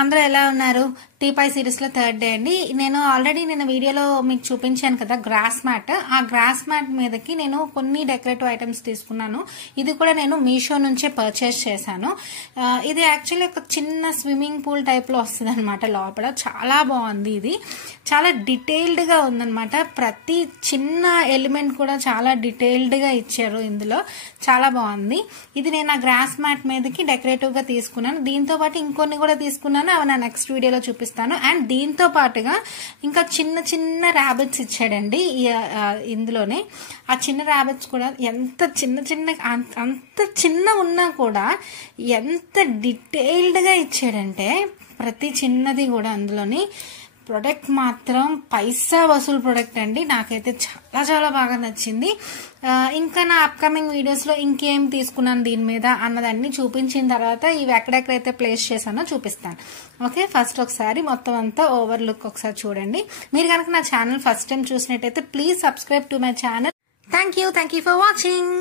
అందరూ ఎలా ఉన్నారు? టీపై సిరీస్ లో థర్డ్ డే అండి. నేను ఆల్రెడీ వీడియోలో మీకు చూపించాను కదా గ్రాస్ మ్యాట్. ఆ గ్రాస్ మ్యాట్ మీదకి నేను కొన్ని డెకరేటివ్ ఐటమ్స్ తీసుకున్నాను. ఇది కూడా నేను మీషో నుంచే పర్చేస్ చేశాను. ఇది యాక్చువల్లీ ఒక చిన్న స్విమ్మింగ్ పూల్ టైప్ లో వస్తుంది అనమాట. లోపల చాలా బాగుంది. ఇది చాలా డీటెయిల్డ్ గా ఉందన్నమాట. ప్రతి చిన్న ఎలిమెంట్ కూడా చాలా డీటెయిల్డ్ గా ఇచ్చారు. ఇందులో చాలా బాగుంది. ఇది నేను ఆ గ్రాస్ మ్యాట్ మీదకి డెకరేటివ్ గా తీసుకున్నాను. దీంతో పాటు ఇంకొన్ని కూడా తీసుకున్నాను. అవి నా నెక్స్ట్ వీడియోలో చూపిస్తాను. అండ్ దీంతో పాటుగా ఇంకా చిన్న చిన్న ర్యాబిట్స్ ఇచ్చాడండి ఇందులోనే. ఆ చిన్న ర్యాబిట్స్ కూడా ఎంత అంత చిన్న ఉన్నా కూడా ఎంత డీటెయిల్డ్ గా ఇచ్చాడంటే ప్రతి చిన్నది కూడా అందులోని ప్రొడక్ట్ మాత్రం పైసా వసూలు ప్రొడక్ట్ అండి. నాకైతే చాలా చాలా బాగా నచ్చింది. ఇంకా నా అప్కమింగ్ వీడియోస్ లో ఇంకేం తీసుకున్నాను దీని మీద అన్నదాన్ని చూపించిన తర్వాత ఇవి ఎక్కడెక్కడైతే ప్లేస్ చేశానో చూపిస్తాను. ఓకే, ఫస్ట్ ఒకసారి మొత్తం అంతా ఓవర్ లుక్ ఒకసారి చూడండి. మీరు కనుక నా ఛానల్ ఫస్ట్ టైం చూసినట్టయితే please subscribe to my channel. Thank you for watching.